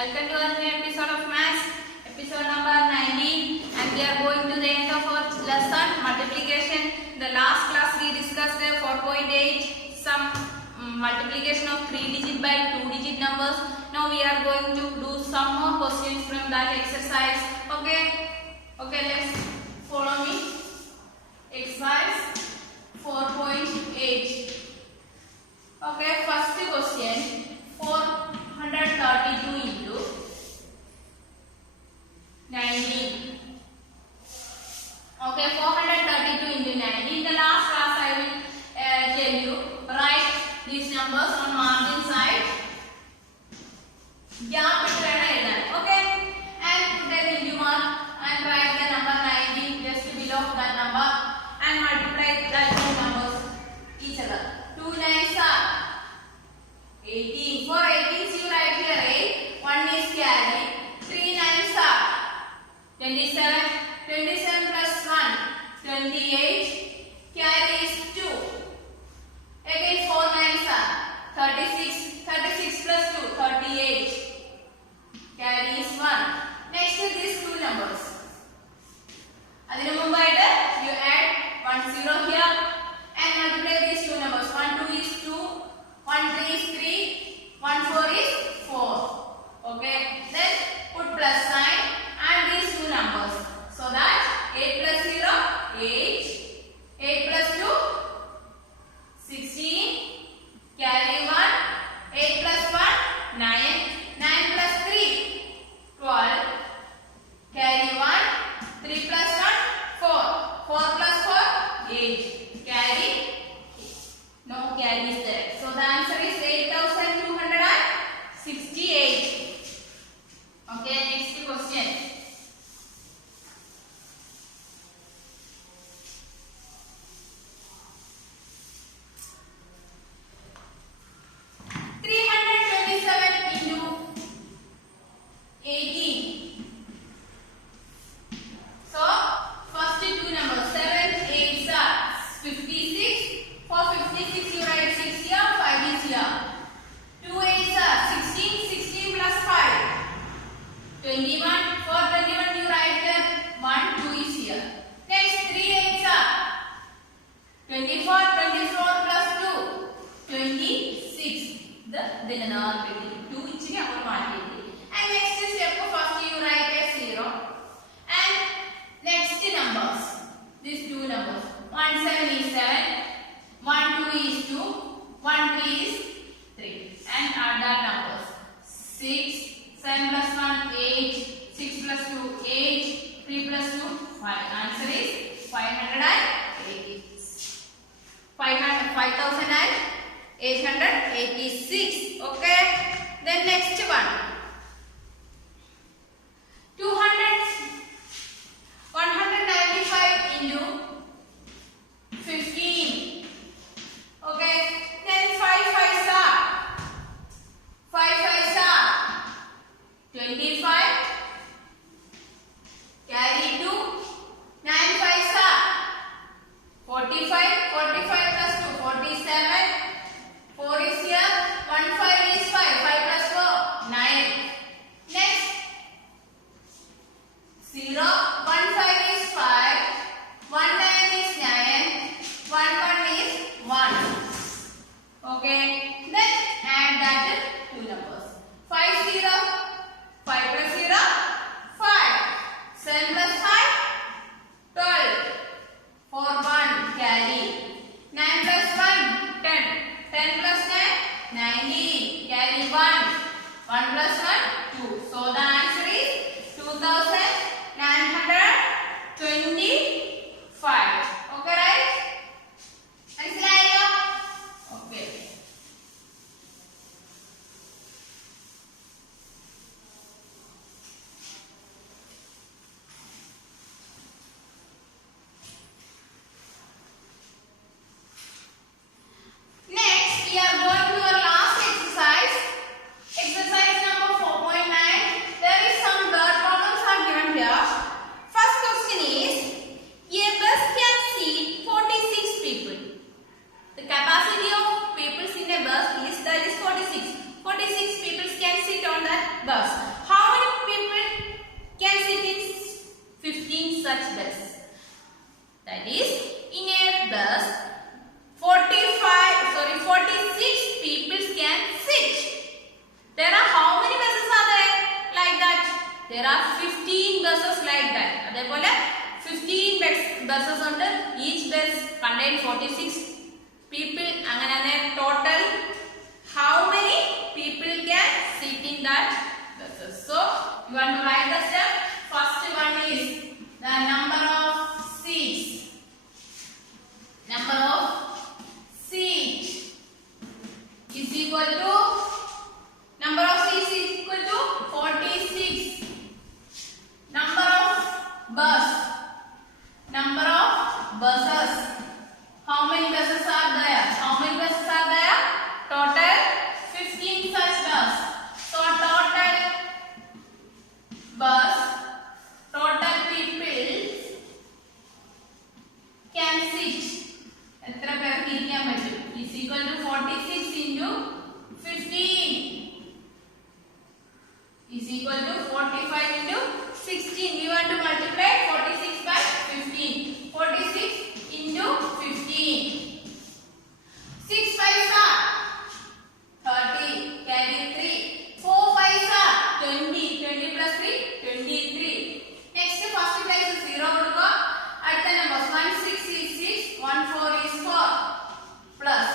Welcome to our new episode of Maths, episode number 19, and we are going to the end of our lesson, multiplication. In the last class we discussed the 4.8, some multiplication of 3-digit by 2-digit numbers. Now we are going to do some more questions from that exercise. Okay, let's follow me. Exercise 4.8. Okay, first question, 432 into 90. Okay, 432 into 90. In the last class I will tell you, write these numbers on margin side. Gap okay, and put a value mark and write the number 90 just below that number and multiply that two numbers each other. 2 9s are 18. For 18s you write here 8. 1 is carry. 3 9s are 27. 27 plus 1 28. Carry is 2. Again 4 9s are 36. 36 plus 2 38. Carry is 1. Next is these two numbers. Adinu mumbayittu you add 1 0 here and multiply these two numbers. 1 2 is 2. 1 3 is 3, 1 4 is 4. Okay, then put plus sign and these two numbers. So that 8 plus 0, 8. 8 plus 2, 16. Carry 1. 8 plus 1, 9. 9 plus 3, 12. Carry 1. 3 plus 1, 4. 4 plus 4, 8. Carry. No carry is there. So the answer is 8268. Okay, next question. Okay, then next one. 195 into 15. Okay, then 5 5s are 25. Carry 2. 9 5s are 45. 45 plus 2, 47. 4 is here. 1 5 is 5. 5 plus 4, 9. Next 0. 1 5 is 5. 1 9 is 9. 1 1 is 1. Okay. Then add that two numbers. 5 0. 5 plus 0, 5. 7 plus 5, 12. 4 1 carry. 9 plus 1, 10. 10 plus 10, 19. Carry 1. 1 plus 1, 2. So the answer is 2925. Okay, right? മനസ്സിലായോ? Okay. Next, we are going to our last exercise. Exercise number 4.9. There is some word problems are given here. First question is, a bus can seat 46 people. The capacity of people in a bus is that is 46. 46 people can sit on that bus. equal to number of seats is equal to 46. Number of buses. How many buses are there? Total 15 such bus. So total people can sit. എത്ര പേർക്ക് ഇരിക്കാൻ പറ്റും? Is equal to 46 into 15. Is equal to 45 into 16. We want to multiply 46 by 15. 46 into 15. 6 5s are 30. Carry 3. 4 5s are 20. 20 plus 3 23. Next first place is 0 കൊടുക്കുക. അടുത്ത numbers 1 6 is 6. 1 4 is 4. Plus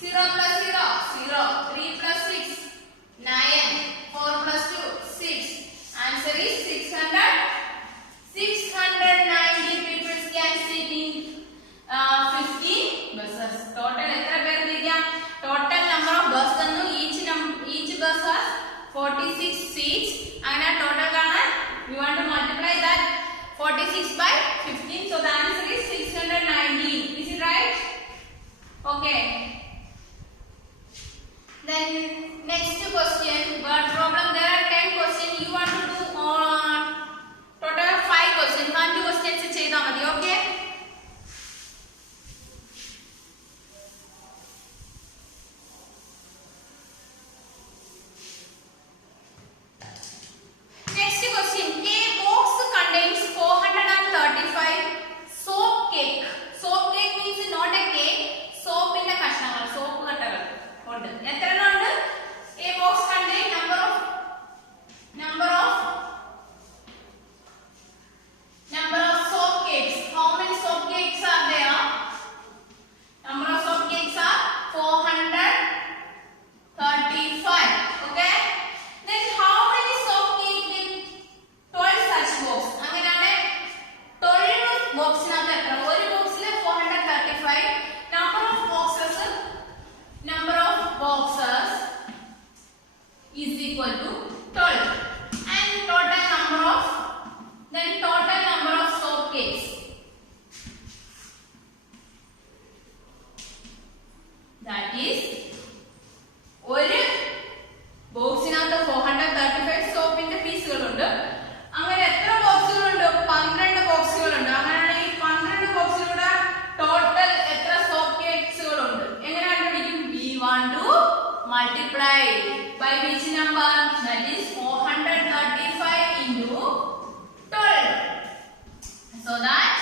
0 plus 0 0. 3 plus 6 9. 4 plus 2 6. Answer is 600. 690 people can sit in 15 buses. Total എത്ര പേർക്ക് ഇരിക്കാം? Total number of bus തന്നു. Each bus has 46 seats. അങ്ങനെ total കാണാൻ we want to multiply that 46 by 15. So the answer is 690. Is it right? Okay. Then next question, word problem. There are 10 questions. You want to do total 5 questions. 5 questions ചെയ്താൽ മതി. Okay. Next question. A box contains 435 soap cake. Soap cake means not a cake. Soap in a കഷ്ണങ്ങൾ, soap കട്ടകൾ ഉണ്ട്. എത്ര എണ്ണം ഉണ്ട്? A box contains number of soap cakes. How many soap cakes are there? Number of soap cakes are 435. Okay. Then how many soap cakes in 12 such box? അങ്ങനെയാണ് 12 ബോക്സിനകത്ത് എത്ര? ഒരു ബോക്സിൽ 435. Number of boxes is equal to 12. And total number of soap cakes. That is ഒരു ബോക്സിനകത്ത് 435 സോപ്പിന്റെ പീസുകളുണ്ട്. അങ്ങനെ എത്ര ബോക്സുകളുണ്ട്? 12 ബോക്സുകളുണ്ട്. അങ്ങനെയാണെങ്കിൽ 12 ബോക്സിലൂടെ ടോട്ടൽ എത്ര സോപ്പ് കേക്സുകളുണ്ട്? എങ്ങനെ കണ്ടുപിടിക്കും? We want to multiply by which number? That is 435 into 12. So that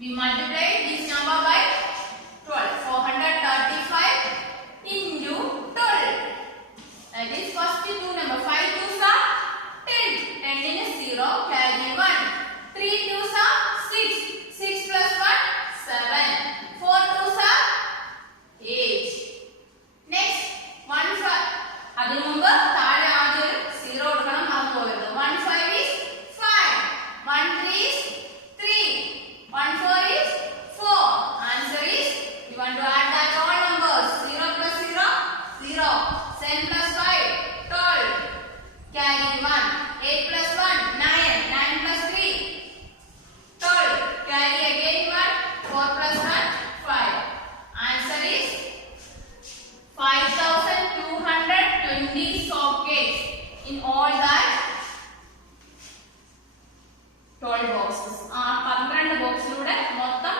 we multiply this number by 12. 435 into 12. That is first two number. 5 2s are 10. 10 is 0. Carry 1. 3 2s are 6. 6 plus 1 7. 4 2s are 8. Next 1 5. അതിനു മുമ്പ് താഴെ ആദ്യം ഒരു 0 കൊടുക്കണം, മറന്നു പോകരുത്. 1 5 is 5. 1 3 is 3. 1 4 is 4. Answer is you want to add that all numbers. 0 plus 0 0. 7 plus 5 12. Carry 1. 8 plus 1 9. 9 plus 3 12. Carry again 1. 4 plus 1 5. Answer is 5220 soap cakes in all that 12 boxes. 12 ബോക്സിലൂടെ മൊത്തം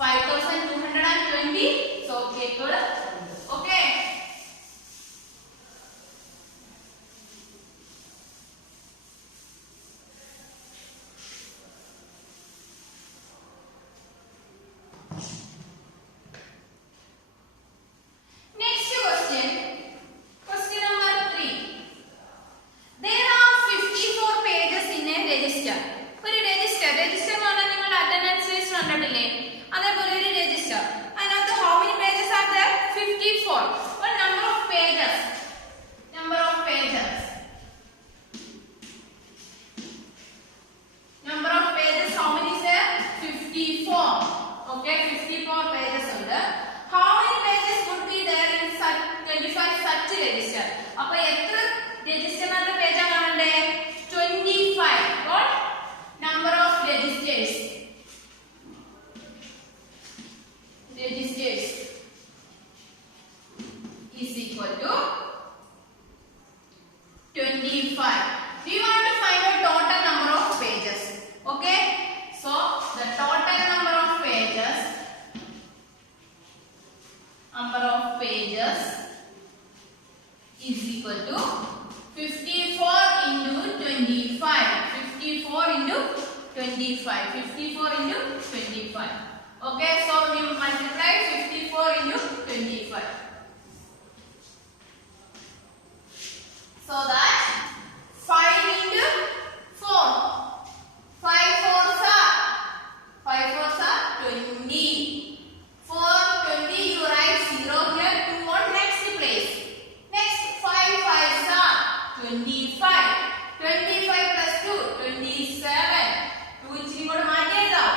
5220 soap cakeകൾ ഉണ്ട്. Okay. Next question. Question number 3. There equal to 25. We want to find out total number of pages. Okay, so the total number of pages is equal to 54 into 25. 54 into 25. 54 into 25. Okay, so we multiply 54 into 25. So that 5 into 4. 5 fours are 20. 4 20, you write 0 here, 2 on next place. Next 5 5s are 25. 25 plus 2 27. 2 ഇച്ചിരി കൂടെ മാറ്റിയെഴുതാം.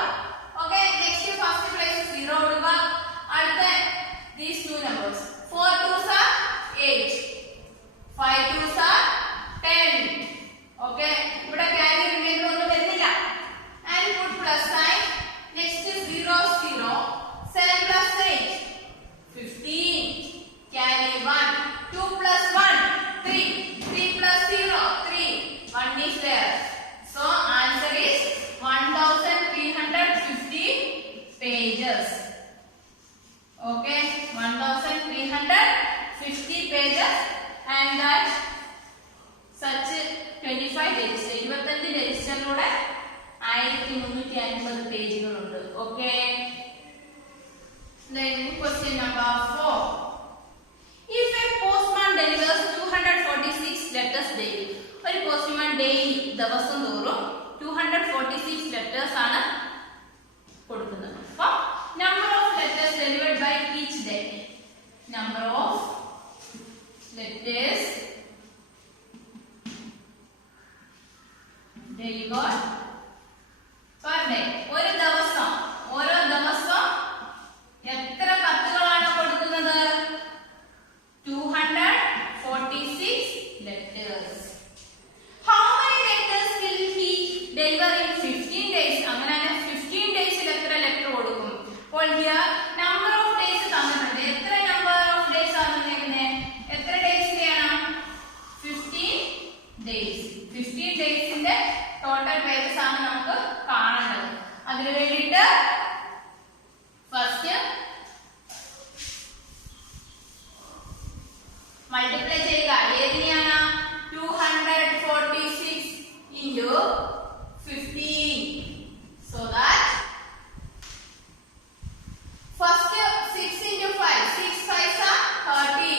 Okay, next first place 0 കൊടുക്കുക. അടുത്ത these two numbers. 4 2s are 8. 5 2s are 10. Okay, ഇവിടെ carry remainder ഒന്നും വരുന്നില്ല. And put plus sign. Next 0 0. 7 plus 8 15. Carry 1. 2 plus 1 3. 3 plus 0 3. 1 is there. So answer is 1350 pages. Okay, 1350 pages, and that such 25 register 25 registerലൂടെ 1350 പേജുകളുണ്ട്. Okay, then question number 4. If a postman delivers 246 letters daily, ഒരു postman daily ദിവസം തോറും 246 letters ആണ് കൊടുക്കുന്നത്. അപ്പോൾ number of letters delivered by each day. Number of letters delivered per day. ഒരു ദിവസം ഓരോ ദിവസം എത്ര കത്തുകളാണ് കൊടുക്കുന്നത്? 246 letters. How many letters will he deliver in 15 days? അങ്ങനെ 15 days എത്ര ലെറ്റർ കൊടുക്കും? അപ്പോൾ here number of days തന്നിട്ടുണ്ട്. എത്ര number of days ആണ് തന്നിരിക്കുന്നത്? എത്ര days ചെയ്യണം? 15 days. 15 daysന്റെ total pages ആണ് നമുക്ക് കാണേണ്ടത്. അതിനു വേണ്ടിയിട്ട് first multiply ചെയ്യുക. ഏതിനെയാണ്? 246 into 15. So that first 6 into 5. 6 5s are 30.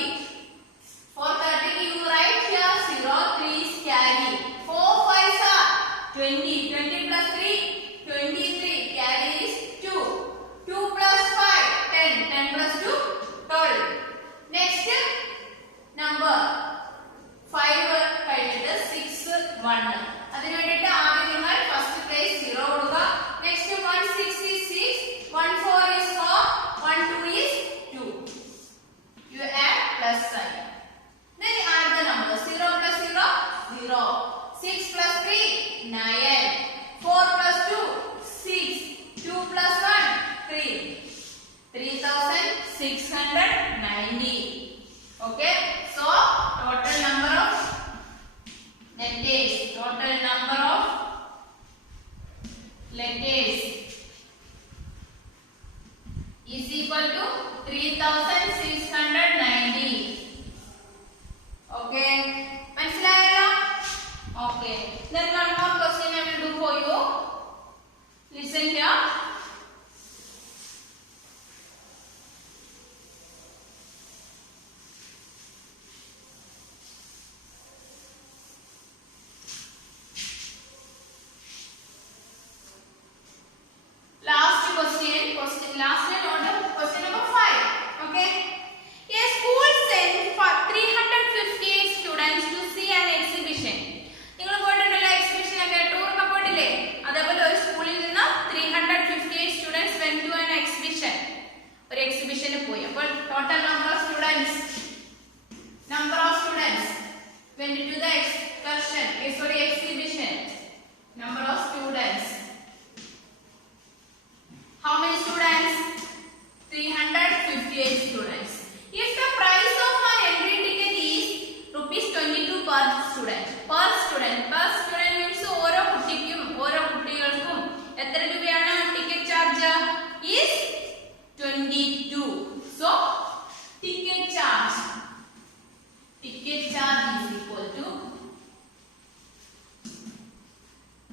For 30 you write here 0. 3 is carry. 4 5s are 20. 20 plus 3 23. Carry is 2. 2 plus 5 10. 10 plus 2 12. Next number 5 കഴിഞ്ഞിട്ട് 6 1. അതിനു വേണ്ടിയിട്ട് ആദ്യം നിങ്ങൾ ഫസ്റ്റ് പ്ലേസ് 0 കൊടുക്കുക. Next 1 6 is 6. 1 4 is 4. 1 2 is 2. You add plus sign. Then you add the numbers. 0 plus 0 0. 6 plus 3 9. 4 plus 2 6. 2 plus 1 3. 3690. Okay, so total number of letters is equal to 3690.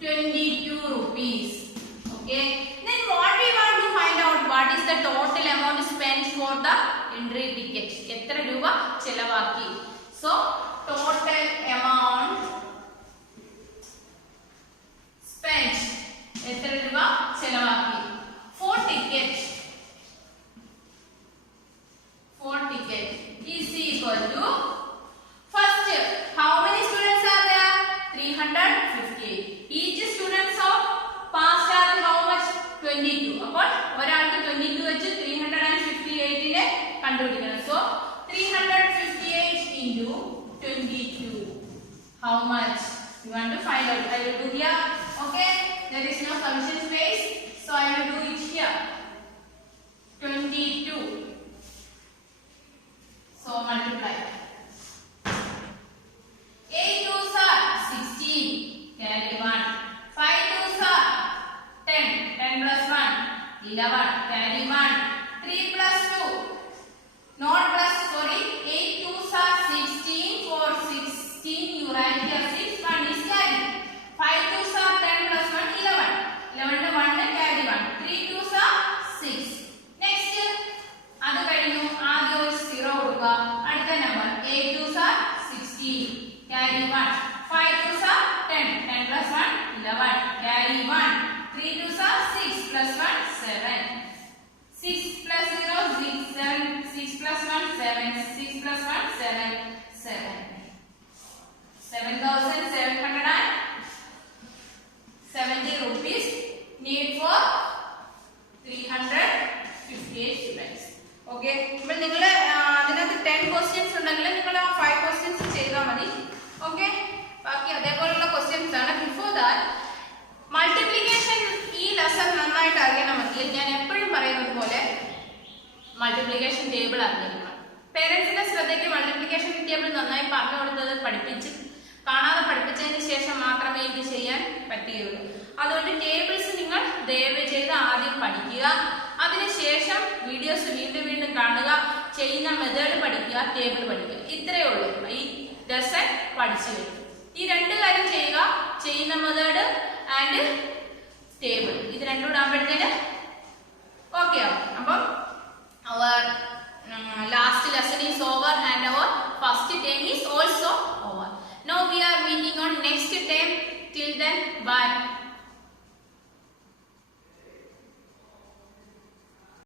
22 rupees. Okay. Then what we want to find out, what is the total amount spent for the entry ticket? എത്ര രൂപ ചെലവാക്കി? So total amount spent, എത്ര രൂപ ചെലവാക്കി for ticket is equal to, first, how many students are there? 358. Each students of passed are how much? 22. അപ്പോൾ ഒരാൾക്ക് 22 വെച്ച് 358 നെ കണ്ടുപിടിക്കണം. So 358 into 22. How much? You want to find out. I will do here. Okay. There is no solution space. So I will do it here. 22. So multiply. 8 2s are 16. Carry 1. 5 2s are 10. 10 plus 1. 11. Carry 1. 3 plus 2. Not plus, sorry. 8 2s are 16. For 16 you write here 6. 1 is carry. 5 2s are 10 plus 1. 11. 11 to 1 carry 1. 3 2s are 6. Next. അത് കഴിഞ്ഞു. ആദ്യം ഒരു 0 കൊടുക്കുക. അടുത്ത number 8 2s are 16. Carry 1. 5 2s are 10. 10 plus 1 11. Carry 1. 3 2s are 6 plus 1 7. 6 plus 0 6 7. 6 plus 1 7. 6 plus 1 7. 7. 7,770 rupees need for 358 students. Okay. അപ്പോൾ നിങ്ങൾ അതിനകത്ത് 10 questions ഉണ്ടെങ്കിൽ നിങ്ങൾ ആ 5 questions ചെയ്താൽ മതി. Okay. ബാക്കി അതേപോലുള്ള questions ആണ്. Before that, multiplication ഈ ലെസൺ നന്നായിട്ട് അറിയണമെങ്കിൽ ഞാൻ എപ്പോഴും പറയുന്നത് പോലെ മൾട്ടിപ്ലിക്കേഷൻ ടേബിൾ അറിഞ്ഞിരിക്കണം. പേരൻസിന്റെ ശ്രദ്ധയ്ക്ക് മൾട്ടിപ്ലിക്കേഷൻ ടേബിൾ നന്നായി പറഞ്ഞു കൊടുത്തത് കാണാതെ പഠിപ്പിച്ചതിന് ശേഷം മാത്രമേ ഇത് ചെയ്യാൻ പറ്റുകയുള്ളൂ. അതുകൊണ്ട് ടേബിൾസ് നിങ്ങൾ ദയവ് ചെയ്ത് ആദ്യം പഠിക്കുക. അതിനുശേഷം വീഡിയോസ് വീണ്ടും കാണുക, ചെയ്യുന്ന മെത്തേഡ് പഠിക്കുക, ടേബിൾ പഠിക്കുക. ഇത്രയേ ഉള്ളൂ. ഈ ലെസൺ പഠിച്ചു കഴിഞ്ഞു. ഈ രണ്ട് കാര്യം ചെയ്യുക, ചെയ്യുന്ന മെത്തേഡ് ആൻഡ് ടേബിൾ. ഇത് രണ്ടും ആകുമ്പോഴത്തേന് ഓക്കെ ആവും. അപ്പം our last lesson is over and our first term is also over. Now we are meeting on next term. Till then, bye.